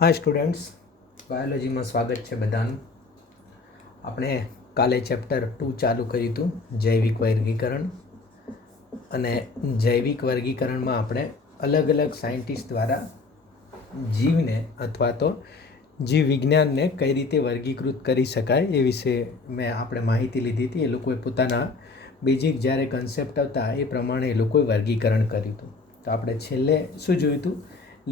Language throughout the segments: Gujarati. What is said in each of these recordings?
હાય સ્ટુડન્ટ્સ, બાયોલોજીમાં સ્વાગત છે બધાનું. આપણે કાલે ચેપ્ટર 2 ચાલુ કર્યું હતું, જૈવિક વર્ગીકરણ. અને જૈવિક વર્ગીકરણમાં આપણે અલગ અલગ સાયન્ટિસ્ટ દ્વારા જીવને અથવા તો જીવ વિજ્ઞાનને કઈ રીતે વર્ગીકૃત કરી શકાય એ વિશે આપણે માહિતી લીધી હતી. એ લોકોએ પોતાના બેઝિક જ્યારે કન્સેપ્ટ હતા એ પ્રમાણે એ લોકોએ વર્ગીકરણ કર્યું હતું. તો આપણે છેલ્લે શું જોયું હતું?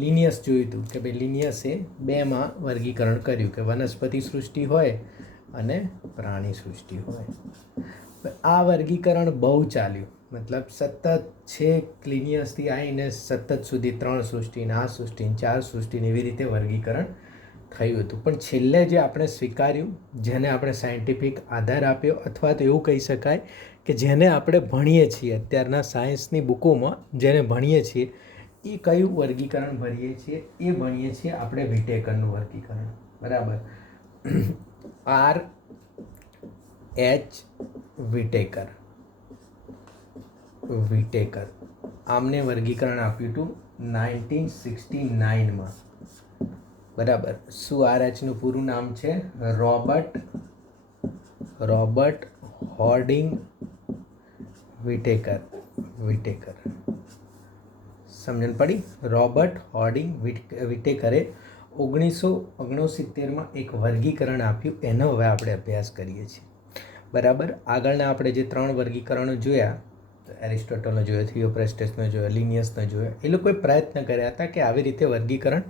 લિનિયસ જોયું હતું કે ભાઈ લિનિયસે બેમાં વર્ગીકરણ કર્યું કે વનસ્પતિ સૃષ્ટિ હોય અને પ્રાણી સૃષ્ટિ હોય. આ વર્ગીકરણ બહુ ચાલ્યું, મતલબ સતત છેક લિનિયસથી આવીને સતત સુધી 3 સૃષ્ટિને, આ સૃષ્ટિને, 4 સૃષ્ટિને એવી રીતે વર્ગીકરણ થયું હતું. પણ છેલ્લે જે આપણે સ્વીકાર્યું, જેને આપણે સાયન્ટિફિક આધાર આપ્યો, અથવા તો એવું કહી શકાય કે જેને આપણે ભણીએ છીએ અત્યારના સાયન્સની બુકોમાં, જેને ભણીએ છીએ એ કયું વર્ગીકરણ ભણીએ છીએ? એ ભણીએ છીએ આપણે વિટેકરનું વર્ગીકરણ. બરાબર. R. H. વિટેકર આમને વર્ગીકરણ આપ્યું હતું 1969માં. બરાબર. શું RH નું પૂરું નામ છે? Robert Harding Whittaker. સમજણ પડી? રોબર્ટ હોર્ડિંગ વિટેકરે 1969માં એક વર્ગીકરણ આપ્યું. એનો હવે આપણે અભ્યાસ કરીએ છીએ. બરાબર. આગળના આપણે જે 3 વર્ગીકરણો જોયા, એરિસ્ટોટલનો જોયો, થિયોપ્રેસ્ટસનો જોયો, લિનિયસનો જોયો, એ લોકોએ પ્રયત્ન કર્યા હતા કે આવી રીતે વર્ગીકરણ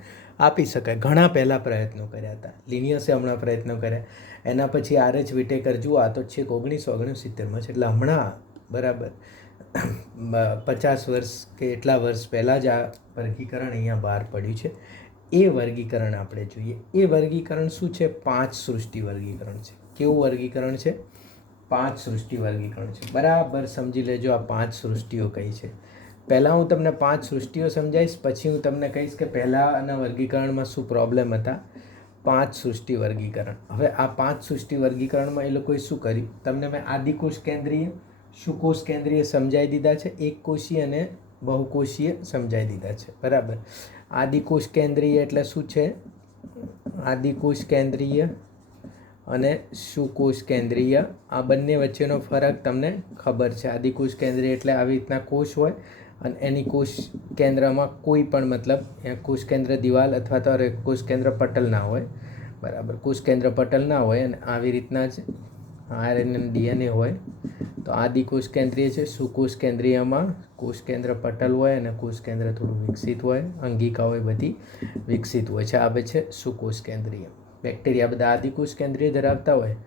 આપી શકાય. ઘણા પહેલાં પ્રયત્નો કર્યા હતા. લિનિયસે હમણાં પ્રયત્નો કર્યા. એના પછી RH વિટેકર જુઓ, આ તો છેક 1969માં છે, એટલે હમણાં બરાબર 50 વર્ષ કે એટલા વર્ષ પહેલાં જ આ વર્ગીકરણ અહીંયા બહાર પડ્યું છે. એ વર્ગીકરણ આપણે જોઈએ. એ વર્ગીકરણ શું છે? 5 સૃષ્ટિ વર્ગીકરણ છે. કેવું વર્ગીકરણ છે? 5 સૃષ્ટિ વર્ગીકરણ છે. બરાબર સમજી લેજો આ 5 સૃષ્ટિઓ કઈ છે. પહેલાં હું તમને 5 સૃષ્ટિઓ સમજાવીશ, પછી હું તમને કહીશ કે પહેલાંના વર્ગીકરણમાં શું પ્રોબ્લેમ હતા. 5 સૃષ્ટિ વર્ગીકરણ. હવે આ 5 સૃષ્ટિ વર્ગીકરણમાં એ લોકોએ શું કર્યું? તમને મેં આદિકોષ કેન્દ્રીય, સુકોષ કેન્દ્રીય સમજાવી દીધા છે, એકકોષીય અને બહુકોષીય સમજાવી દીધા છે. બરાબર. આદિકોષ કેન્દ્રીય એટલે શું છે? આદિકોષ કેન્દ્રીય અને સુકોષ કેન્દ્રીય, આ બંને વચ્ચેનો ફરક તમને ખબર છે. આદિકોષ કેન્દ્રીય એટલે આવી રીતના કોષ હોય અને એની કોષ કેન્દ્રમાં કોઈ પણ મતલબ કોષ કેન્દ્ર દિવાલ અથવા તો કોષ કેન્દ્ર પટલ ના હોય. બરાબર. કોષ કેન્દ્ર પટલ ના હોય અને આવી રીતના જ RNA DNA હોય. તો આદિકોષ કેન્દ્રીય છે. સુકોષ કેન્દ્રીયમાં કોષ કેન્દ્ર પટલ હોય અને કોષ કેન્દ્ર થોડું વિકસિત હોય, અંગિકાઓ બધી વિકસિત હોય છે. આ છે સુકોષ કેન્દ્રીય. બેક્ટેરિયા બધા આદિકોષ કેન્દ્રીય ધરાવતા હોય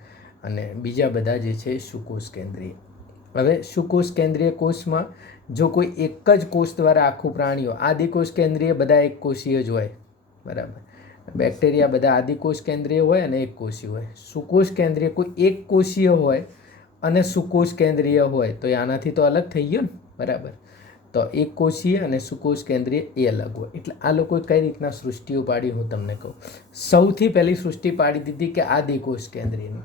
અને બીજા બધા જે છે સુકોષ કેન્દ્રીય. હવે સુકોષ કેન્દ્રીય કોષમાં જો કોઈ એક જ કોષ દ્વારા આખું પ્રાણીઓ, આદિકોષ કેન્દ્રીય બધા એક કોષીય જ હોય. બરાબર. બેક્ટેરિયા બધા આદિકોષ કેન્દ્રીય હોય અને એક કોષીય હોય. સુકોષ કેન્દ્રીય કોઈ એક કોષીય હોય અને સુકોષ કેન્દ્રીય હોય, તો આનાથી તો અલગ થઈ ગયો ને. બરાબર. તો એક કોષીય અને સુકોષ કેન્દ્રીય એ અલગ હોય. એટલે આ લોકોએ કઈ રીતના સૃષ્ટિઓ પાડી હું તમને કહું. સૌથી પહેલી સૃષ્ટિ પાડી દીધી કે આદિકોષ કેન્દ્રીયની.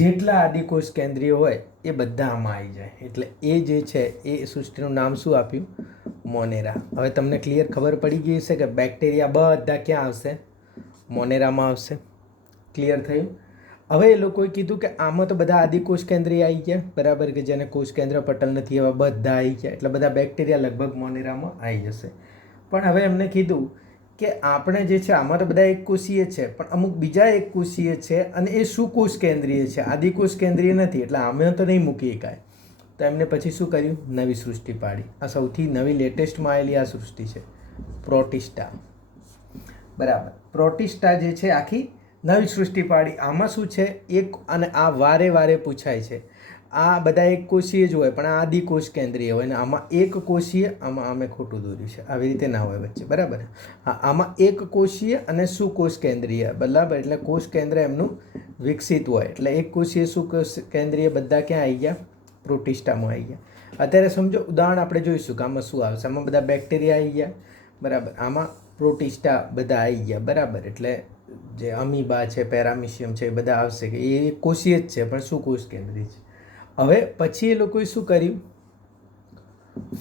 જેટલા આદિકોષ કેન્દ્રીય હોય એ બધા આમાં આવી જાય. એટલે એ જે છે એ સૃષ્ટિનું નામ શું આપ્યું? મોનેરા. હવે તમને ક્લિયર ખબર પડી ગઈ હશે કે બેક્ટેરિયા બધા ક્યાં આવશે? મોનેરામાં આવશે. ક્લિયર થયું? હવે એ લોકોએ કીધું કે આમાં તો બધા આદિકોષ કેન્દ્રીય આવી ગયા. બરાબર. કે જેને કોષ કેન્દ્ર પટલ નથી એવા બધા આવી ગયા. એટલે બધા બેક્ટેરિયા લગભગ મોનેરામાં આવી જશે. પણ હવે એમને કીધું કે આપણે જે છે આમાં તો બધા એક કોષીય છે, પણ અમુક બીજા એક કોષીય છે અને એ સુકોષ કેન્દ્રીય છે, આદિકોષ કેન્દ્રીય નથી. એટલે આમે તો નહીં મૂકી શકાય. તો એમને પછી શું કર્યું? નવી સૃષ્ટિ પાડી. આ સૌથી નવી લેટેસ્ટમાં આવેલી આ સૃષ્ટિ છે, પ્રોટિસ્ટા. બરાબર. પ્રોટિસ્ટા જે છે આખી નવી સૃષ્ટિ પાડી. આમાં શું છે? એક, અને આ વારે વારે પૂછાય છે, આ બધા એક કોષીય જ હોય પણ આ આદિકોષ કેન્દ્રીય હોય ને આમાં એક કોષીય, આમાં અમે ખોટું દોર્યું છે, આવી રીતે ના હોય વચ્ચે. બરાબર. હા, આમાં એક કોષીય અને સુકોષ કેન્દ્રીય. બરાબર. એટલે કોષ કેન્દ્ર એમનું વિકસિત હોય. એટલે એક કોષીય, સુકોષ કેન્દ્રીય બધા ક્યાં આવી ગયા? પ્રોટિસ્ટામાં આવી ગયા. અત્યારે સમજો, ઉદાહરણ આપણે જોઈશું કે આમાં શું આવશે. આમાં બધા બેક્ટેરિયા આવી ગયા. બરાબર. આમાં પ્રોટિસ્ટા બધા આવી ગયા. બરાબર. એટલે જે અમીબા છે, પેરામિશિયમ છે, એ બધા આવશે કે એ કોષીય જ છે પણ સુકોષ કેન્દ્રીય છે. હવે પછી એ લોકોએ શું કર્યું?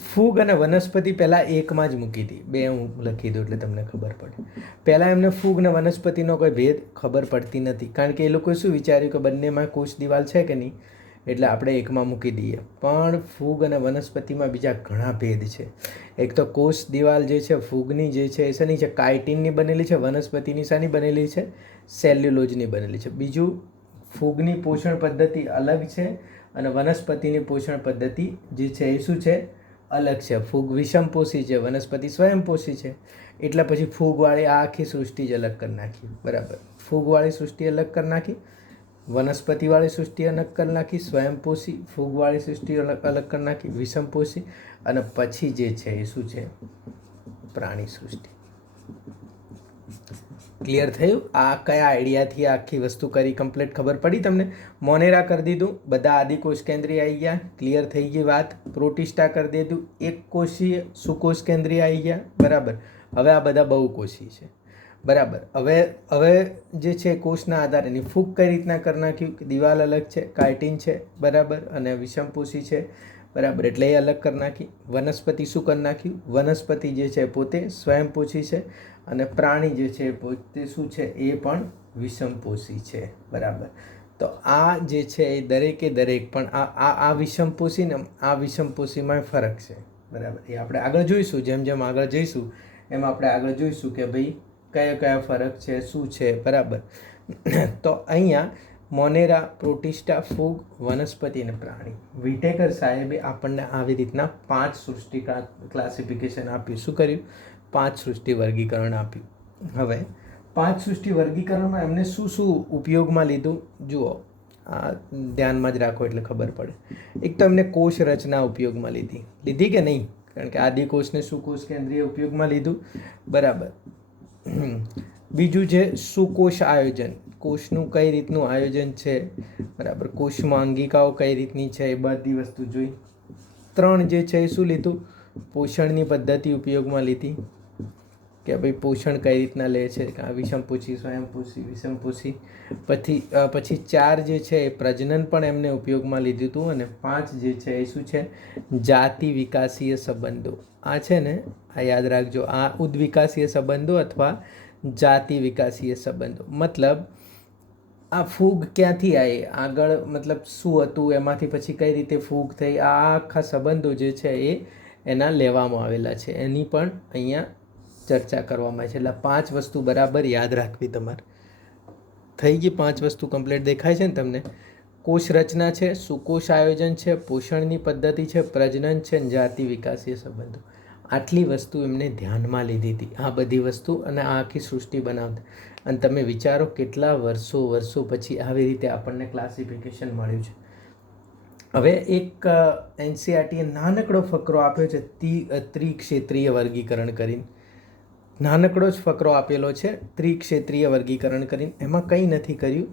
ફૂગ અને વનસ્પતિ પહેલાં એકમાં જ મૂકી હતી, બે હું લખી દઉં એટલે તમને ખબર પડે. પહેલાં એમને ફૂગ અને વનસ્પતિનો કોઈ ભેદ ખબર પડતી નથી, કારણ કે એ લોકોએ શું વિચાર્યું કે બંનેમાં કોષ દિવાલ છે કે નહીં, એટલે આપણે એકમાં મૂકી દઈએ. પણ ફૂગ અને વનસ્પતિમાં બીજા ઘણા ભેદ છે. એક તો કોષ દિવાલ જે છે ફૂગની જે છે એ શેની છે, કાઇટિનની બનેલી છે. વનસ્પતિની શાની બનેલી છે, સેલ્યુલોજની બનેલી છે. બીજું, ફૂગની પોષણ પદ્ધતિ અલગ છે અને વનસ્પતિની પોષણ પદ્ધતિ જે છે એ શું છે, અલગ છે. ફૂગ વિષમપોષી છે, વનસ્પતિ સ્વયંપોષી છે. એટલે પછી ફૂગવાળી આ આખી સૃષ્ટિ જ અલગ કરી નાખી. બરાબર, ફૂગવાળી સૃષ્ટિ અલગ કરી નાખી, વનસ્પતિવાળી સૃષ્ટિ અલગ કરી નાખી, સ્વયંપોષી ફૂગવાળી સૃષ્ટિ અલગ કરી નાખી, વિષમપોષી, અને પછી જે છે એ શું છે, પ્રાણી સૃષ્ટિ. ક્લિયર થયું? આ કયા આઈડિયાથી આખી વસ્તુ કરી, કમ્પ્લીટ ખબર પડી તમને? મોનેરા કરી દીધું, બધા આદિકોષ કેન્દ્રીય આવી ગયા, ક્લિયર થઈ ગઈ વાત. પ્રોટિસ્ટા કરી દીધું, એક કોષીય સુકોષ કેન્દ્રીય આવી ગયા. બરાબર, હવે આ બધા બહુકોષી છે. બરાબર, હવે જે છે કોષના આધારે એની ફૂગ કઈ રીતના કરી નાખ્યું કે દિવાલ અલગ છે, કાઇટિન છે, બરાબર, અને વિષમપોષી છે. બરાબર, એટલે એ અલગ કરી નાખી. વનસ્પતિ શું કરી નાખ્યું, વનસ્પતિ જે છે પોતે સ્વયંપોષી છે અને પ્રાણી જે છે પોતે શું છે, એ પણ વિષમપોષી છે. બરાબર, તો આ જે છે એ દરેકે દરેક પણ આ વિષમપોષી ને આ વિષમપોષીમાં ફરક છે. બરાબર, એ આપણે આગળ જોઈશું. જેમ જેમ આગળ જઈશું એમ આપણે આગળ જોઈશું કે ભાઈ કયા કયા ફરક છે, શું છે. બરાબર, તો અહીંયા મોનેરા, પ્રોટિસ્ટા, ફૂગ, વનસ્પતિ અને પ્રાણી, વિટેકર સાહેબે આપણને આવી રીતના 5 સૃષ્ટિ ક્લાસિફિકેશન આપ્યું. શું કર્યું? 5 સૃષ્ટિ વર્ગીકરણ આપ્યું. હવે 5 સૃષ્ટિ વર્ગીકરણમાં એમને શું શું ઉપયોગમાં લીધું જુઓ, આ ધ્યાનમાં જ રાખો એટલે ખબર પડે. એક તો એમને કોષ રચના ઉપયોગમાં લીધી કે નહીં? કારણ કે આદિકોષને સુકોષ કેન્દ્રીય ઉપયોગમાં લીધું. બરાબર, બીજું છે સુકોષ આયોજન, કોષનું કઈ રીતનું આયોજન છે. બરાબર, કોષમાં અંગિકાઓ કઈ રીતની છે એ બધી વસ્તુ જોઈ. 3 જે છે એ શું લીધું, પોષણની પદ્ધતિ ઉપયોગમાં લીધી કે ભાઈ પોષણ કઈ રીતના લે છે, વિષમપોષી, સ્વયંપોષી, વિષમપોષી. પછી 4 જે છે એ પ્રજનન પણ એમને ઉપયોગમાં લીધું હતું. અને 5 જે છે એ શું છે, જાતિ વિકાસીય સંબંધો. આ છે ને, આ યાદ રાખજો, આ ઉદ્વિકાસીય સંબંધો અથવા જાતિ વિકાસીય સંબંધો. મતલબ આ ફૂગ ક્યાંથી આવી, આગળ મતલબ શું હતું, એમાંથી પછી કઈ રીતે ફૂગ થઈ, આ આખા સંબંધો જે છે એ એના લેવામાં આવેલા છે, એની પણ અહીંયા ચર્ચા કરવામાં છે. એટલે 5 વસ્તુ બરાબર યાદ રાખવી તમારે. થઈ ગઈ 5 વસ્તુ કમ્પ્લીટ દેખાય છે ને તમને? કોષ રચના છે, સુકોષ આયોજન છે, પોષણની પદ્ધતિ છે, પ્રજનન છે, જાતિ વિકાસીય સંબંધો. આટલી વસ્તુ એમને ધ્યાનમાં લીધી હતી, આ બધી વસ્તુ, અને આ આખી સૃષ્ટિ બનાવતા. અને તમે વિચારો કેટલા વર્ષો પછી આવી રીતે આપણને ક્લાસિફિકેશન મળ્યું છે. હવે એક એનસીઆરટીએ નાનકડો ફકરો આપ્યો છે, ત્રિક્ષેત્રીય વર્ગીકરણ કરીને. નાનકડો જ ફકરો આપેલો છે, ત્રિક્ષેત્રીય વર્ગીકરણ કરીને. એમાં કંઈ નથી કર્યું.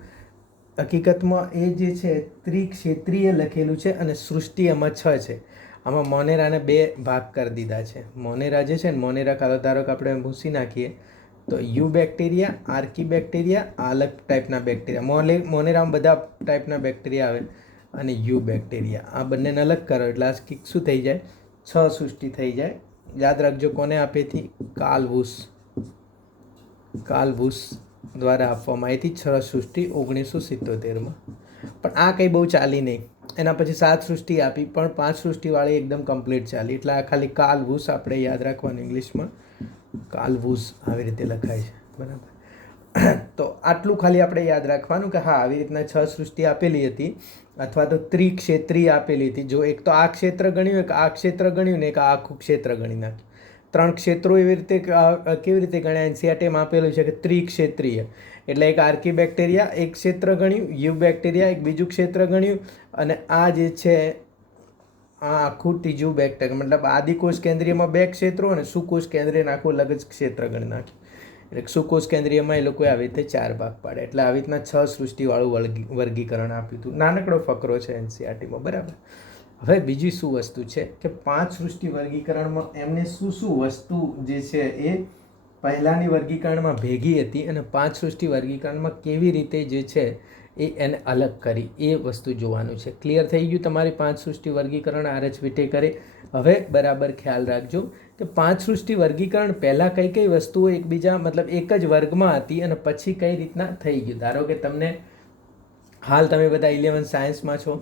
હકીકતમાં એ જે છે ત્રિક્ષેત્રીય લખેલું છે અને સૃષ્ટિ એમાં 6 છે. આમાં મોનેરાને 2 ભાગ કરી દીધા છે. મોનેરા જે છે ને, મોનેરા ધારો કે આપણે ભૂસી નાખીએ તો યુ બેક્ટેરિયા, આર્કી બેક્ટેરિયા, આ અલગ ટાઈપના બેક્ટેરિયા. મોનેરામાં બધા ટાઈપના બેક્ટેરિયા આવે, અને યુ બેક્ટેરિયા, આ બંનેને અલગ કરો એટલે આ શું થઈ જાય, 6 સૃષ્ટિ થઈ જાય. યાદ રાખજો, કોને આપેથી? કાલ વુસ દ્વારા આપવામાં આવી હતી 6 સૃષ્ટિ 1977માં. પણ આ કંઈ બહુ ચાલી નહીં. એના પછી 7 સૃષ્ટિ આપી, પણ 5 સૃષ્ટિવાળી એકદમ કમ્પ્લીટ ચાલી. એટલે આ ખાલી કાલ વુસ આપણે યાદ રાખવાનું, ઇંગ્લિશમાં કાલ વુસ આવી રીતે લખાય છે. બરાબર, તો આટલું ખાલી આપણે યાદ રાખવાનું કે હા, આવી રીતના 6 સૃષ્ટિ આપેલી હતી, અથવા તો ત્રિક્ષેત્રીય આપેલી હતી. જો એક તો આ ક્ષેત્ર ગણ્યું, એક આ ક્ષેત્ર ગણ્યું ને એક આ આખું ક્ષેત્ર ગણી નાખ્યું. 3 ક્ષેત્રો એવી રીતે કેવી રીતે ગણ્યા? એનસીઆરટીમાં આપેલું છે કે ત્રિક્ષેત્રીય, એટલે એક આર્કી બેક્ટેરિયા એક ક્ષેત્ર ગણ્યું, યુ બેક્ટેરિયા એક બીજું ક્ષેત્ર ગણ્યું, અને આ જે છે આ આખું ત્રીજું બેક્ટેરિયા. મતલબ આદિકોષ કેન્દ્રીયમાં 2 ક્ષેત્રો અને સુકોષ કેન્દ્રીયને આખું અલગ જ ક્ષેત્ર ગણી નાખ્યું. એટલે સુકોષ કેન્દ્રીયમાં એ લોકોએ આવી રીતે 4 ભાગ પાડે. એટલે આવી રીતના 6 સૃષ્ટિવાળું વર્ગીકરણ આપ્યું હતું. નાનકડો ફકરો છે એનસીઆરટીમાં. બરાબર, હવે બીજી શું વસ્તુ છે કે 5 સૃષ્ટિ વર્ગીકરણમાં એમને શું વસ્તુ જે છે એ પહેલાંની વર્ગીકરણમાં ભેગી હતી, અને 5 સૃષ્ટિ વર્ગીકરણમાં કેવી રીતે જે છે એને અલગ કરી, એ વસ્તુ જોવાનું છે. ક્લિયર થઈ ગયું તમારી 5 સૃષ્ટિ વર્ગીકરણ આરએચ વિટેકરે? હવે બરાબર ખ્યાલ રાખજો કે 5 સૃષ્ટિ વર્ગીકરણ પહેલાં કઈ કઈ વસ્તુઓ એકબીજા મતલબ એક જ વર્ગમાં હતી અને પછી કઈ રીતના થઈ ગયું. ધારો કે તમને હાલ તમે બધા 11 સાયન્સમાં છો,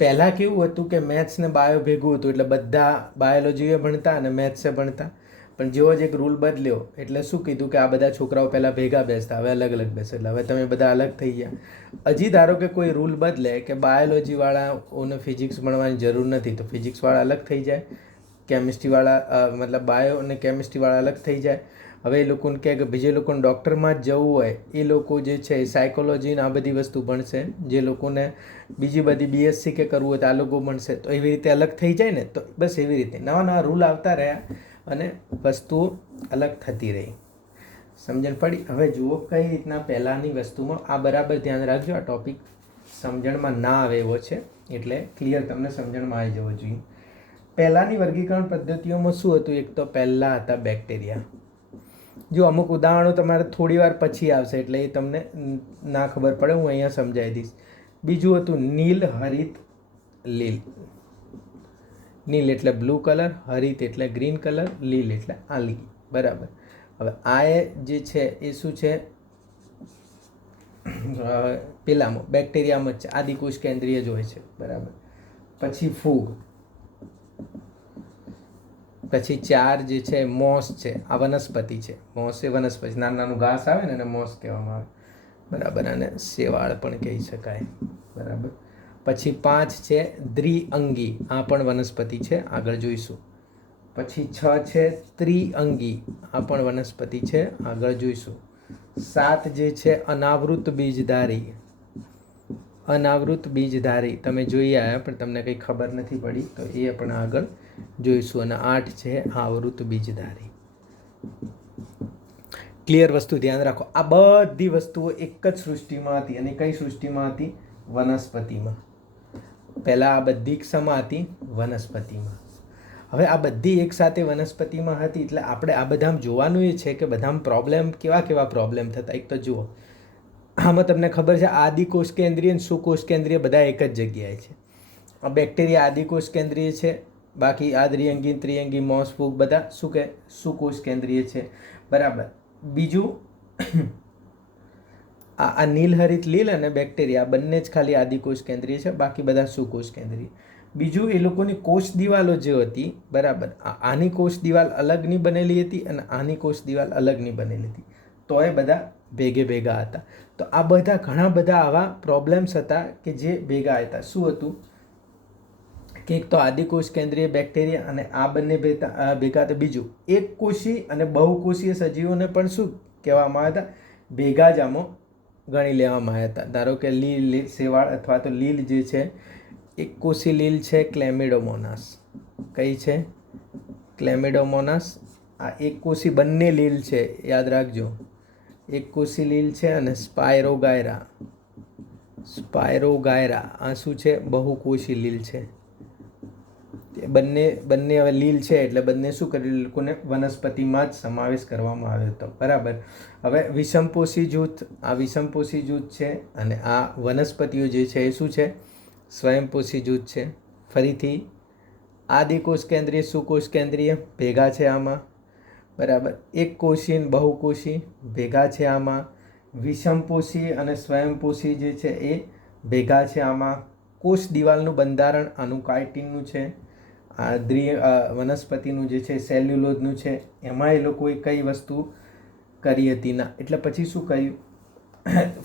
પહેલાં કેવું હતું કે મેથ્સ ને બાયો ભેગું હતું, એટલે બધા બાયોલોજીએ ભણતા અને મેથ્સે ભણતા. પણ જેવો જ એક રૂલ બદલ્યો એટલે શું કીધું કે આ બધા છોકરાઓ પહેલાં ભેગા બેસતા, હવે અલગ અલગ બેસે, એટલે હવે તમે બધા અલગ થઈ ગયા. હજી ધારો કે કોઈ રૂલ બદલે કે બાયોલોજીવાળાઓને ફિઝિક્સ ભણવાની જરૂર નથી, તો ફિઝિક્સવાળા અલગ થઈ જાય, કેમિસ્ટ્રીવાળા મતલબ બાયો અને કેમિસ્ટ્રીવાળા અલગ થઈ જાય. હવે એ લોકોને કહે કે બીજે લોકોને ડૉક્ટરમાં જ જવું હોય, એ લોકો જે છે એ સાયકોલોજીને આ બધી વસ્તુ ભણશે. જે લોકોને બીજી બધી બીએસસી કે કરવું હોય તો આ લોકો ભણશે. તો એવી રીતે અલગ થઈ જાય ને, તો બસ એવી રીતે નવા નવા રૂલ આવતા રહ્યા અને વસ્તુઓ અલગ થતી રહી. સમજણ પડી? હવે જુઓ કઈ રીતના પહેલાંની વસ્તુમાં આ બરાબર ધ્યાન રાખજો. આ ટૉપિક સમજણમાં ના આવે એવો છે, એટલે ક્લિયર તમને સમજણમાં આવી જવો જોઈએ. પહેલાંની વર્ગીકરણ પદ્ધતિઓમાં શું હતું? એક તો પહેલાં હતા બેક્ટેરિયા. જો અમુક ઉદાહરણો તમારે થોડી વાર પછી આવશે, એટલે એ તમને ના ખબર પડે, હું અહીંયા સમજાવી દઈશ. બીજું હતું નીલ, હરિત, લીલ. નીલ એટલે બ્લુ કલર, હરિત એટલે ગ્રીન કલર, લીલ એટલે આલ્ગી. બરાબર. હવે આ જે છે એ શું છે? પેલામાં બેક્ટેરિયામાં જ છે, આદિકોષ કેન્દ્રીય જ હોય છે. બરાબર. પછી ફૂગ, પછી 4 જે છે મોસ છે, આ વનસ્પતિ છે. મોસ એ વનસ્પતિ, નાનું નાનું ઘાસ આવે ને એને મોસ કહેવામાં આવે. બરાબર. અને શેવાળ પણ કહી શકાય. બરાબર. પછી 5 છે દ્વિઅંગી, આ પણ વનસ્પતિ છે, આગળ જોઈશું. પછી 6 છે ત્રિઅંગી, આ પણ વનસ્પતિ છે, આગળ જોઈશું. 7 જે છે અનાવૃત બીજધારી. અનાવૃત બીજધારી તમે જોઈ આવ્યા પણ તમને કંઈ ખબર નથી પડી, તો એ પણ આગળ જોઈશું. અને 8 છે આવૃત બીજધારી. ક્લિયર વસ્તુ ધ્યાન રાખો. આ બધી વસ્તુઓ એક જ સૃષ્ટિમાં હતી, અને કઈ સૃષ્ટિમાં હતી? વનસ્પતિમાં. પહેલાં આ બધી શેમાં હતી? વનસ્પતિમાં. હવે આ બધી એકસાથે વનસ્પતિમાં હતી, એટલે આપણે આ બધામાં જોવાનું એ છે કે બધામાં પ્રોબ્લેમ કેવા કેવા પ્રોબ્લેમ થતા. એક તો જુઓ, આમાં તમને ખબર છે આદિકોષ કેન્દ્રીય અને સુકોષ કેન્દ્રીય બધા એક જ જગ્યાએ છે. આ બેક્ટેરિયા આદિકોષ કેન્દ્રીય છે, બાકી આ દ્વિઅંગી, ત્રિઅંગી, મોસ, ફૂગ બધા શું કે સુકોષ કેન્દ્રીય છે. બરાબર. બીજું આ નીલ, હરિત, લીલ અને બેક્ટેરિયા બંને જ ખાલી આદિકોષ કેન્દ્રીય છે, બાકી બધા સુકોષ કેન્દ્રીય. બીજું એ લોકોની કોષ દિવાલો જે હતી, બરાબર, આની કોષ દિવાલ અલગની બનેલી હતી અને આની કોષ દિવાલ અલગની બનેલી હતી, તો એ બધા ભેગે ભેગા હતા. તો આ બધા ઘણા બધા આવા પ્રોબ્લેમ્સ હતા કે જે ભેગા હતા. શું હતું કે એક તો આદિકોષ કેન્દ્રીય બેક્ટેરિયા અને આ બંને ભેગા હતા. બીજું એક કોષી અને બહુકોષીય સજીવોને પણ શું કહેવામાં આવ્યા હતા? ભેગા જ આમાં ગણી લેવામાં આવ્યા હતા. ધારો કે લીલ, શેવાળ અથવા તો લીલ જે છે, એક કોષી લીલ છે ક્લેમિડોમોનાસ. કઈ છે? ક્લેમિડોમોનાસ. આ એક કોષી બંને લીલ છે, યાદ રાખજો. એક કોષી લીલ છે અને સ્પાયરોગાયરા. સ્પાયરોગાયરા આ શું છે? બહુકોષી લીલ છે. બંને હવે લીલ છે એટલે બંને શું કર્યું? લોકોને વનસ્પતિમાં જ સમાવેશ કરવામાં આવ્યો હતો. બરાબર. હવે વિષમપોષી જૂથ, આ વિષમપોષી જૂથ છે, અને આ વનસ્પતિઓ જે છે એ શું છે? સ્વયંપોષી જૂથ છે. ફરીથી આદિકોષ કેન્દ્રીય, સુકોષ કેન્દ્રીય ભેગા છે આમાં. બરાબર. એક કોષી અને બહુકોષી ભેગા છે આમાં. વિષમપોષી અને સ્વયંપોષી જે છે એ ભેગા છે આમાં. કોષ દિવાલનું બંધારણ આનું કાઇટિનનું છે. આ વનસ્પતિનું જે છે સેલ્યુલોઝનું છે. એમાં એ લોકોએ કઈ વસ્તુ કરી હતી ના, એટલે પછી શું કર્યું?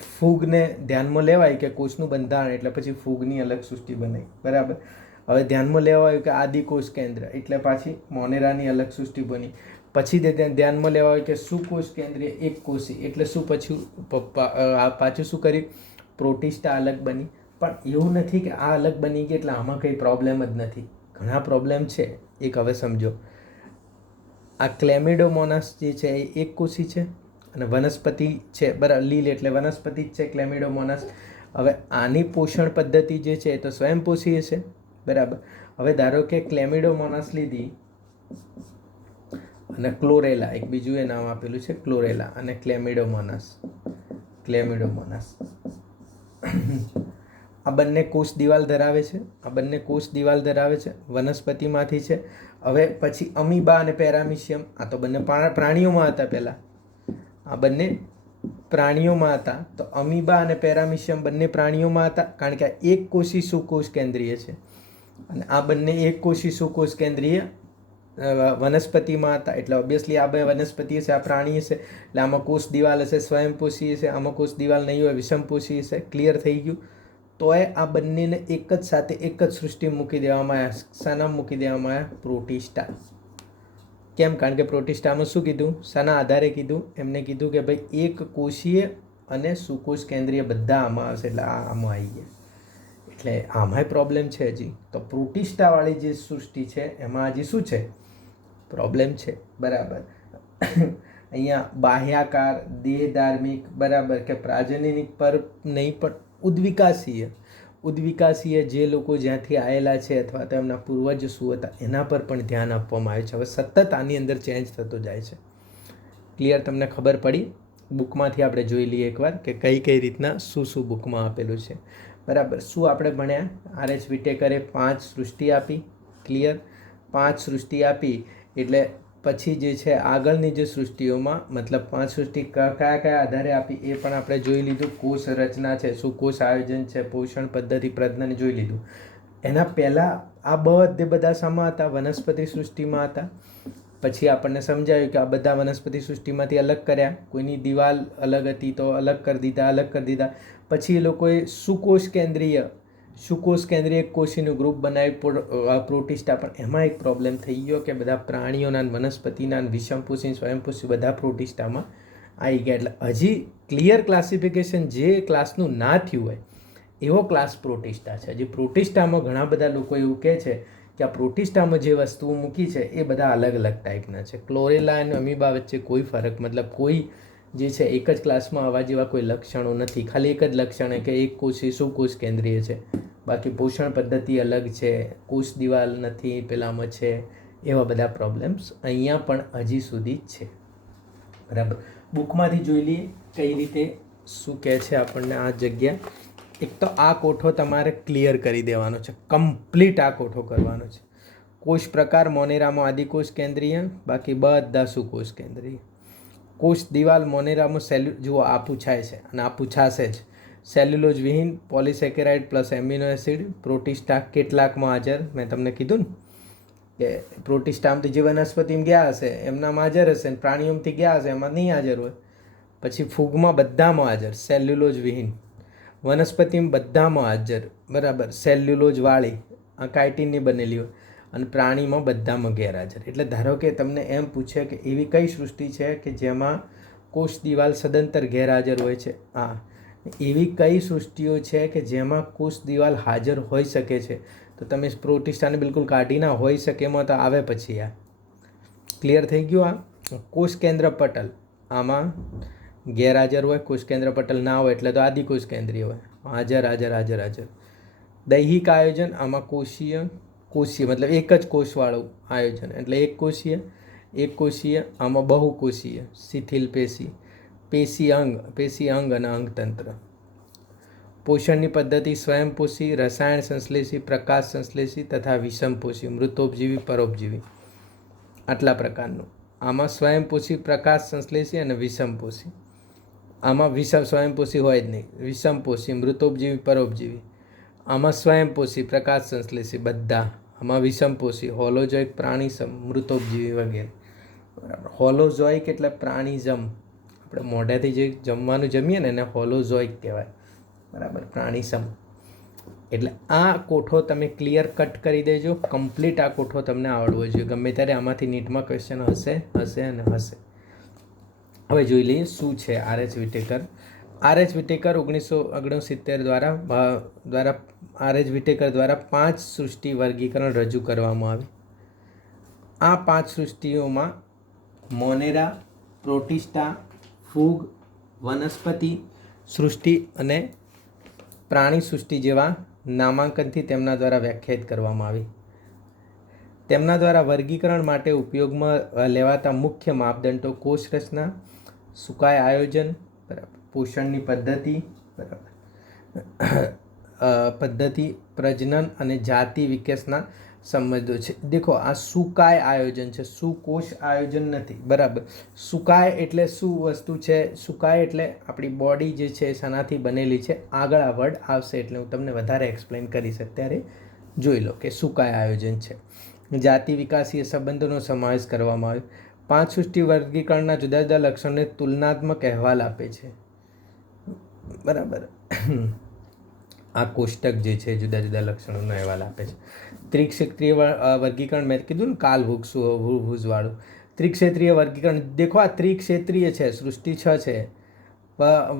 ફૂગને ધ્યાનમાં લેવાય કે કોષનું બંધારણ, એટલે પછી ફૂગની અલગ સૃષ્ટિ બનાવી. બરાબર. હવે ધ્યાનમાં લેવાયું કે આદિકોષ કેન્દ્ર, એટલે પાછી મોનેરાની અલગ સૃષ્ટિ બની. પછી ધ્યાનમાં લેવાયું કે સુકોષ કેન્દ્રીય એક કોષી, એટલે શું પાછું શું કર્યું? પ્રોટિસ્ટા અલગ બની. પણ એવું નથી કે આ અલગ બની ગઈ એટલે આમાં કંઈ પ્રોબ્લેમ જ નથી. ઘણા પ્રોબ્લેમ છે. એક હવે સમજો, આ ક્લેમિડોમોનાસ જે છે એ એક કોષી છે અને વનસ્પતિ છે. બરાબર. લીલ એટલે વનસ્પતિ જ છે ક્લેમિડોમોનાસ. હવે આની પોષણ પદ્ધતિ જે છે એ તો સ્વયંપોષી છે. બરાબર. હવે ધારો કે ક્લેમિડોમોનાસ લીધી અને ક્લોરેલા, એક બીજું એ નામ આપેલું છે ક્લોરેલા, અને ક્લેમિડોમોનાસ. ક્લેમિડોમોનાસ આ બંને કોષ દિવાલ ધરાવે છે, આ બંને કોષ દિવાલ ધરાવે છે, વનસ્પતિમાંથી છે. હવે પછી અમીબા અને પેરામિશિયમ, આ તો બંને પ્રાણીઓમાં હતા. પહેલાં આ બંને પ્રાણીઓમાં હતા, તો અમીબા અને પેરામિશિયમ બંને પ્રાણીઓમાં હતા, કારણ કે આ એક કોષી સુકોષ કેન્દ્રીય છે અને આ બંને એક કોષી સુકોષ કેન્દ્રીય વનસ્પતિમાં હતા. એટલે ઓબ્વિયસલી આ બે વનસ્પતિ હશે, આ પ્રાણી હશે, એટલે આમાં કોષ દિવાલ હશે સ્વયંપોષી હશે, આમાં કોષ દિવાલ નહીં હોય વિષમપોષી હશે. ક્લિયર થઈ ગયું? તોય આ બંનેને એક જ સાથે એક જ સૃષ્ટિ મૂકી દેવામાં આવ્યા. શાના મૂકી દેવામાં આવ્યા? પ્રોટિસ્ટા. કેમ? કારણ કે પ્રોટિસ્ટામાં શું કીધું? શાના આધારે કીધું? એમને કીધું કે ભાઈ એક કોષીય અને સુકોષ કેન્દ્રીય બધા આમાં આવશે, એટલે આમાં આવી ગયા. એટલે આમાંય પ્રોબ્લેમ છે હજી. તો પ્રોટિસ્ટાવાળી જે સૃષ્ટિ છે એમાં હજી શું છે? પ્રોબ્લેમ છે. બરાબર. અહીંયા બાહ્યાકાર, દેહધાર્મિક, બરાબર, કે પ્રાજનનિક પર નહીં, પણ ઉદ્વિકાસીય જે લોકો જ્યાંથી આવેલા છે અથવા તો એમના પૂર્વજ શું હતા એના પર પણ ધ્યાન આપવામાં આવે છે. હવે સતત આની અંદર ચેન્જ થતો જાય છે. ક્લિયર? તમને ખબર પડી? બુકમાંથી આપણે જોઈ લઈએ એકવાર કે કઈ રીતના શું બુકમાં આપેલું છે. બરાબર. શું આપણે ભણ્યા? આર.એચ. વિટેકરે 5 સૃષ્ટિ આપી. ક્લિયર? 5 સૃષ્ટિ આપી એટલે પછી જે છે આગળની જે સૃષ્ટિઓમાં, મતલબ 5 સૃષ્ટિ કયા આધારે આપી એ પણ આપણે જોઈ લીધું. કોષ રચના છે, સુકોષ આયોજન છે, પોષણ પદ્ધતિ, પ્રજનન જોઈ લીધું. એના પહેલાં આ બધા શામાં હતા? વનસ્પતિ સૃષ્ટિમાં હતા. પછી આપણને સમજાયું કે આ બધા વનસ્પતિ સૃષ્ટિમાંથી અલગ કર્યા, કોઈની દિવાલ અલગ હતી તો અલગ કરી દીધા. પછી એ લોકોએ સુકોષ કેન્દ્રીય કોષીનું ગ્રુપ બનાવ્યું પ્રોટિસ્ટા. પણ એમાં એક પ્રોબ્લેમ થઈ ગયો કે બધા પ્રાણીઓના, વનસ્પતિના, વિષમપોષી, સ્વયંપોષી બધા પ્રોટિસ્ટામાં આવી ગયા. એટલે હજી ક્લિયર ક્લાસિફિકેશન જે ક્લાસનું ના થયું હોય એવો ક્લાસ પ્રોટિસ્ટા છે. હજી પ્રોટિસ્ટામાં ઘણા બધા લોકો એવું કહે છે કે આ પ્રોટિસ્ટામાં જે વસ્તુઓ મૂકી છે એ બધા અલગ અલગ ટાઈપના છે. ક્લોરેલા અને અમીબા વચ્ચે કોઈ ફરક, મતલબ કોઈ જે છે એક જ ક્લાસમાં આવા જેવા કોઈ લક્ષણો નથી. ખાલી એક જ લક્ષણ કે એક કોષી સુકોષ કેન્દ્રીય છે, બાકી પોષણ પદ્ધતિ અલગ છે, કોષ દિવાલ નથી, પેલામાં છે. એવા બધા પ્રોબ્લેમ્સ અહીંયા પણ હજી સુધી છે. બરાબર. બુકમાંથી જોઈ લઈએ કઈ રીતે શું કહે છે આપણને આ જગ્યા. એક તો આ કોઠો તમારે ક્લિયર કરી દેવાનો છે, કમ્પ્લીટ આ કોઠો કરવાનો છે. કોષ પ્રકાર મોનેરામાં આદિકોષ કેન્દ્રીય, બાકી બધા સુકોષ કેન્દ્રીય. કોષ દિવાલ મોનેરામાં જુઓ આ પૂછાય છે અને આ પૂછાશે જ. સેલ્યુલોઝ વિહીન, polysaccharide plus amino acid. Protista કેટલાકમાં હાજર? મેં તમને કીધું ને કે પ્રોટિસ્ટામાંથી જે વનસ્પતિમાં ગયા હશે એમનામાં હાજર હશે, પ્રાણીઓમાંથી ગયા હશે એમાં નહીં હાજર હોય. પછી ફૂગમાં બધામાં હાજર, સેલ્યુલોઝ વિહીન. વનસ્પતિમાં બધામાં હાજર, બરાબર, સેલ્યુલોઝવાળી, આ કાઇટિનની બનેલી હોય. અને પ્રાણીમાં બધામાં ગેરહાજર. એટલે ધારો કે તમને એમ પૂછે કે એવી કઈ સૃષ્ટિ છે કે જેમાં કોષ દિવાલ સદંતર ગેરહાજર હોય છે? એવી કઈ સૃષ્ટિઓ છે કે જેમાં કોષ દિવાલ હાજર હોઈ શકે છે? તો તમે પ્રોટિસ્ટાને બિલકુલ કાઢી ના હોઈ શકે એમાં તો આવે પછી. આ ક્લિયર થઈ ગયું? આ કોષ કેન્દ્ર પટલ આમાં ગેરહાજર હોય, કોષ કેન્દ્ર પટલ ના હોય એટલે તો આદિકોષ કેન્દ્રીય હોય. હાજર. દૈહિક આયોજન આમાં કોષીય મતલબ એક જ કોષવાળું આયોજન, એટલે એક કોષીય. આમાં બહુકોષીય, શિથિલ પેશી અંગ અને અંગતંત્ર. પોષણની પદ્ધતિ સ્વયંપોષી, રસાયણ સંશ્લેષી, પ્રકાશ સંશ્લેષી તથા વિષમપોષી, મૃતોપજીવી, પરોપજીવી. આટલા પ્રકારનું. આમાં સ્વયંપોષી, પ્રકાશ સંશ્લેષી અને વિષમપોષી. આમાં સ્વયંપોષી હોય જ નહીં. વિષમપોષી, મૃતોપજીવી, પરોપજીવી. આમાં સ્વયંપોષી, પ્રકાશ સંશ્લેષી બધા. આમાં વિષમપોષી, હોલોઝોઇક, પ્રાણીસમ, મૃતોપજીવી વગેરે. બરાબર. હોલોઝોઇક એટલે પ્રાણીજમ. આપણે મોઢાથી જે જમવાનું જમીએ ને એને હોલોઝોઇક કહેવાય. બરાબર. પ્રાણીસમ. એટલે આ કોઠો તમે ક્લિયર કટ કરી દેજો. કમ્પ્લીટ આ કોઠો તમને આવડવો જોઈએ. ગમે ત્યારે આમાંથી નીટમાં ક્વેશ્ચન હશે. હવે જોઈ લઈએ શું છે આર.એચ. વિટેકર. આર.એચ. વિટેકર 1969 દ્વારા આર.એચ. વિટેકર દ્વારા 5 સૃષ્ટિ વર્ગીકરણ રજૂ કરવામાં આવી. આ 5 સૃષ્ટિઓમાં મોનેરા, પ્રોટિસ્ટા, ફૂગ, વનસ્પતિ સૃષ્ટિ અને પ્રાણી સૃષ્ટિ જેવા નામાંકનથી તેમના દ્વારા વ્યાખ્યાયિત કરવામાં આવી. તેમના દ્વારા વર્ગીકરણ માટે ઉપયોગમાં લેવાતા મુખ્ય માપદંડો કોષ રચના, સુકાય આયોજન, બરાબર, પોષણની પદ્ધતિ, બરાબર, પદ્ધતિ, પ્રજનન અને જાતિ વિકાસના સંબંધો છે. દેખો આ સુકાય આયોજન છે, સુકોષ આયોજન નથી. બરાબર. સુકાય એટલે શું વસ્તુ છે? સુકાય એટલે આપણી બોડી જે છે શાનાથી બનેલી છે. આગળ આ વર્ડ આવશે એટલે હું તમને વધારે એક્સપ્લેન કરીશ. અત્યારે જોઈ લો કે સુકાય આયોજન છે. જાતિ વિકાસીય સંબંધોનો સમાવેશ કરવામાં આવ્યો. 5 સૃષ્ટિ વર્ગીકરણના જુદા જુદા લક્ષણોને તુલનાત્મક અહેવાલ આપે છે. બરાબર. આ કોષ્ટક જે છે જુદા જુદા લક્ષણોનો અહેવાલ આપે છે. ત્રિક્ષેત્રીય વર્ગીકરણ મેં કીધું ને કાલભુજવાળું. ત્રિક્ષેત્રીય વર્ગીકરણ દેખો આ ત્રિક્ષેત્રીય છે, સૃષ્ટિ 6 છે.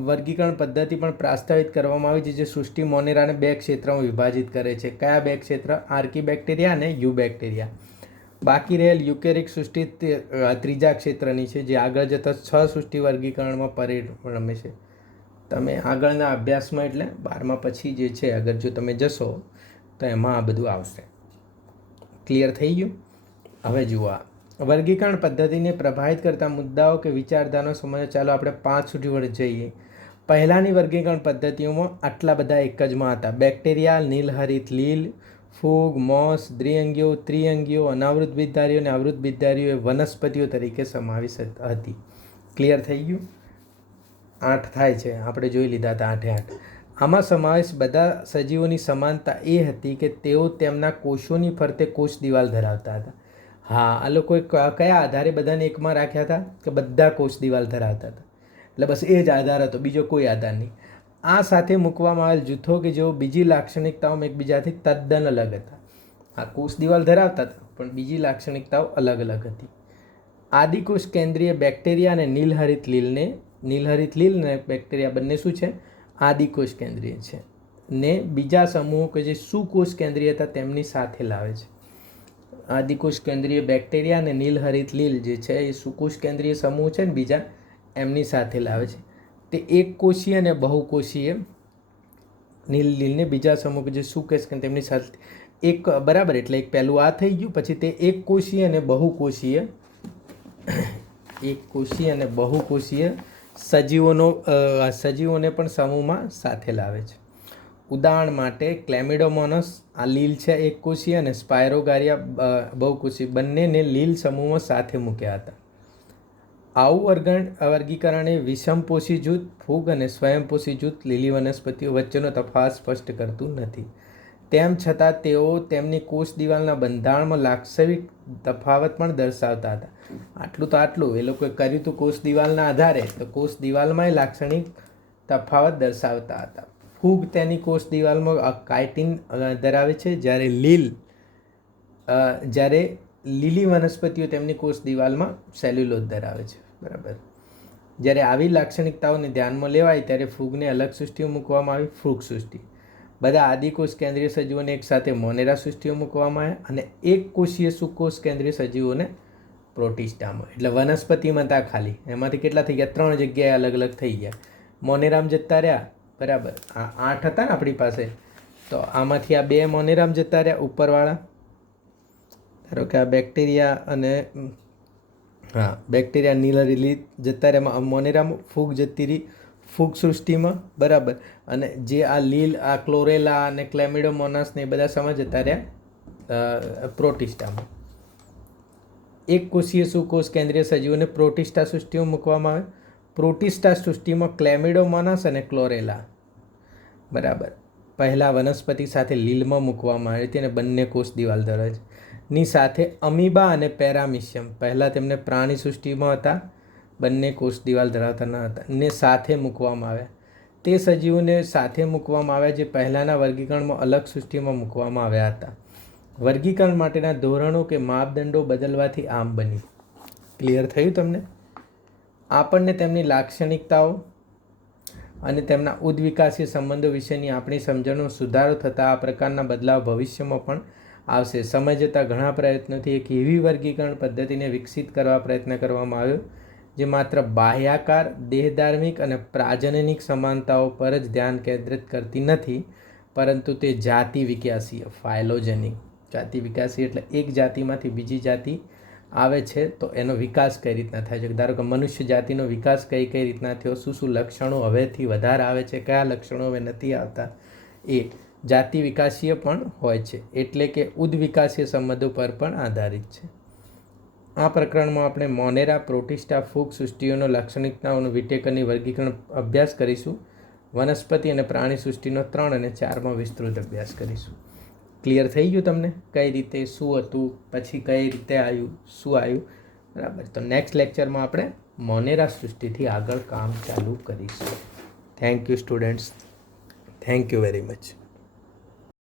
વર્ગીકરણ પદ્ધતિ પણ પ્રસ્તાવિત કરવામાં આવી છે જે સૃષ્ટિ મોનેરાને 2 ક્ષેત્રમાં વિભાજિત કરે છે. કયા 2 ક્ષેત્ર? આર્કીબેક્ટેરિયા અને યુબેક્ટેરિયા. બાકી રહેલ યુકેરિક સૃષ્ટિ ત્રીજા ક્ષેત્રની છે જે આગળ જતાં 6 સૃષ્ટિ વર્ગીકરણમાં પરિણમે છે. તમે આગળના અભ્યાસમાં એટલે 12મા પછી જે છે અગર જો તમે જશો તો એમાં આ બધું આવશે. ક્લિયર થઈ ગયું? હવે જુઓ વર્ગીકરણ પદ્ધતિને પ્રભાવિત કરતા મુદ્દાઓ કે વિચારધારાનો સમય. ચાલો આપણે 5 સૃષ્ટિ વડે જઈએ. પહેલાંની વર્ગીકરણ પદ્ધતિઓમાં આટલા બધા એક જમાં હતા. બેક્ટેરિયા, નીલહરિત લીલ, ફૂગ, મોસ, દ્વિઅંગીઓ, ત્રિઅંગીઓ, અનાવૃત બીજધારીઓ અને આવૃત બીજધારીઓ એ વનસ્પતિઓ તરીકે સમાવેશ હતી. ક્લિયર થઈ ગયું? 8 થાય છે, આપણે જોઈ લીધા હતા 8. આમાં સમાવેશ બધા સજીવોની સમાનતા એ હતી કે તેઓ તેમના કોષોની ફરતે કોષ દિવાલ ધરાવતા હતા. હા, આ લોકોએ કયા આધારે બધાને એકમાં રાખ્યા હતા? કે બધા કોષ દિવાલ ધરાવતા હતા. એટલે બસ એ જ આધાર હતો, બીજો કોઈ આધાર નહીં. આ સાથે મૂકવામાં આવેલ જૂથો કે જેઓ બીજી લાક્ષણિકતાઓમાં એકબીજાથી તદ્દન અલગ હતા. આ કોષ દિવાલ ધરાવતા હતા પણ બીજી લાક્ષણિકતાઓ અલગ અલગ હતી. આદિકોષ કેન્દ્રીય બેક્ટેરિયા અને નીલહરિત લીલ ને બેક્ટેરિયા બંને શું છે? આદિકોષ કેન્દ્રીય છે. ને બીજા સમૂહો કે જે સુકોષ કેન્દ્રીય હતા તેમની સાથે લાવે છે. આદિકોષ કેન્દ્રીય બેક્ટેરિયા અને નીલહરિત લીલ જે છે એ સુકોષ કેન્દ્રીય સમૂહ છે ને બીજા એમની સાથે લાવે છે. તે એક કોષીય અને બહુકોષીય નીલને બીજા સમૂહ જે સુકોષ તેમની સાથે એક. બરાબર. એટલે એક પહેલું આ થઈ ગયું, પછી તે એક કોષીય અને બહુકોષીય સજીવોને પણ સમૂહમાં સાથે લાવે છે. ઉદાહરણ માટે ક્લેમિડોમોનસ આ લીલ છે એક કોષીય અને સ્પાયરોગારિયા બહુકોષીય બંનેને લીલ સમૂહમાં સાથે મૂક્યા હતા. આવું વર્ગીકરણ એ વિષમપોષી જૂથ, ફૂગ અને સ્વયંપોષી જૂથ લીલી વનસ્પતિઓ વચ્ચેનો તફાવત સ્પષ્ટ કરતું નથી. તેમ છતાં તેઓ તેમની કોષ દિવાલના બંધારણમાં લાક્ષણિક તફાવત પણ દર્શાવતા હતા. આટલું એ લોકોએ કર્યું હતું કોષ દિવાલના આધારે, તો કોષ દિવાલમાં લાક્ષણિક તફાવત દર્શાવતા હતા. ફૂગ તેની કોષ દિવાલમાં કાઇટિન ધરાવે છે, જ્યારે લીલી વનસ્પતિઓ તેમની કોષ દિવાલમાં સેલ્યુલોઝ ધરાવે છે. બરાબર. જ્યારે આવી લાક્ષણિકતાઓને ધ્યાનમાં લેવાય ત્યારે ફૂગને અલગ સૃષ્ટિઓ મૂકવામાં આવી, ફૂગ સૃષ્ટિ. બધા આદિકોષ કેન્દ્રીય સજીવોને એકસાથે મોનેરા સૃષ્ટિઓ મૂકવામાં આવ્યા અને એક કોષીય સુકોષ કેન્દ્રીય સજીવોને પ્રોટિસ્ટામાં. એટલે વનસ્પતિમાં હતા ખાલી, એમાંથી કેટલા થઈ ગયા? 3 જગ્યાએ અલગ અલગ થઈ ગયા. મોનેરામ જતા રહ્યા. બરાબર. આ 8 હતા ને આપણી પાસે, તો આમાંથી આ 2 મોનેરામ જતા રહ્યા ઉપરવાળા. ધારો કે આ બેક્ટેરિયા અને બેક્ટેરિયા નીલહરિત જતા રહ્યા મોનેરામ, ફૂગ જતી રહી ફૂગ સૃષ્ટિમાં. બરાબર. અને જે આ લીલ, આ ક્લોરેલા અને ક્લેમિડોમોનાસ ને એ બધા સમજ જતા રહ્યા પ્રોટિસ્ટામાં. એક કોષીય સુકોષ કેન્દ્રીય સજીવોને પ્રોટિસ્ટા સૃષ્ટિઓ મૂકવામાં આવે. પ્રોટિસ્ટા સૃષ્ટિમાં ક્લેમિડોમોનાસ અને ક્લોરેલા બરાબર પહેલાં વનસ્પતિ સાથે લીલમાં મૂકવામાં આવી હતી અને બંને કોષ દિવાલ ધરાવે છે. ની સાથે અમીબા અને પેરામિશિયમ પહેલાં તેમને પ્રાણી સૃષ્ટિમાં હતા, બંને કોષ દિવાલ ધરાવતા ન હતા, ને સાથે મૂકવામાં આવ્યા. તે સજીવોને સાથે મૂકવામાં આવ્યા જે પહેલાંના વર્ગીકરણમાં અલગ સૃષ્ટિમાં મૂકવામાં આવ્યા હતા. વર્ગીકરણ માટેના ધોરણો કે માપદંડો બદલવાથી આમ બની. ક્લિયર થયું તમને? આપણને તેમની લાક્ષણિકતાઓ અને તેમના ઉદ્વિકાસીય સંબંધો વિશેની આપણી સમજણનો સુધારો થતાં આ પ્રકારના બદલાવ ભવિષ્યમાં પણ આવશે. સમય જતાં ઘણા પ્રયત્નોથી એક એવી વર્ગીકરણ પદ્ધતિને વિકસિત કરવા પ્રયત્ન કરવામાં આવ્યો જે માત્ર બાહ્યાકાર, દેહધાર્મિક અને પ્રાજનનિક સમાનતાઓ પર જ ધ્યાન કેન્દ્રિત કરતી નથી, પરંતુ તે જાતિ વિકાસીય ફાયલોજેનિક. જાતિ વિકાસી એટલે એક જાતિમાંથી બીજી જાતિ આવે છે તો એનો વિકાસ કઈ રીતના થાય છે. ધારો કે મનુષ્ય જાતિનો વિકાસ કઈ કઈ રીતના થયો, શું શું લક્ષણો હવેથી વધારે આવે છે, કયા લક્ષણો હવે નથી આવતા, એ જાતિ વિકાસીય પણ હોય છે, એટલે કે ઉદ્વિકાસીય સંબંધો પર પણ આધારિત છે. આ પ્રકરણમાં આપણે મોનેરા, પ્રોટિસ્ટા, ફૂગ સૃષ્ટિઓનો લાક્ષણિકતાઓનું વિટેકરની વર્ગીકરણ અભ્યાસ કરીશું. વનસ્પતિ અને પ્રાણી સૃષ્ટિનો 3 અને 4માં વિસ્તૃત અભ્યાસ કરીશું. ક્લિયર થઈ ગયું તમને કઈ રીતે શું હતું, પછી કઈ રીતે આવ્યું, શું આવ્યું, બરાબર. તો નેક્સ્ટ લેક્ચરમાં આપણે મોનેરા સૃષ્ટિથી આગળ કામ ચાલુ કરીશું. Thank you students, thank you very much.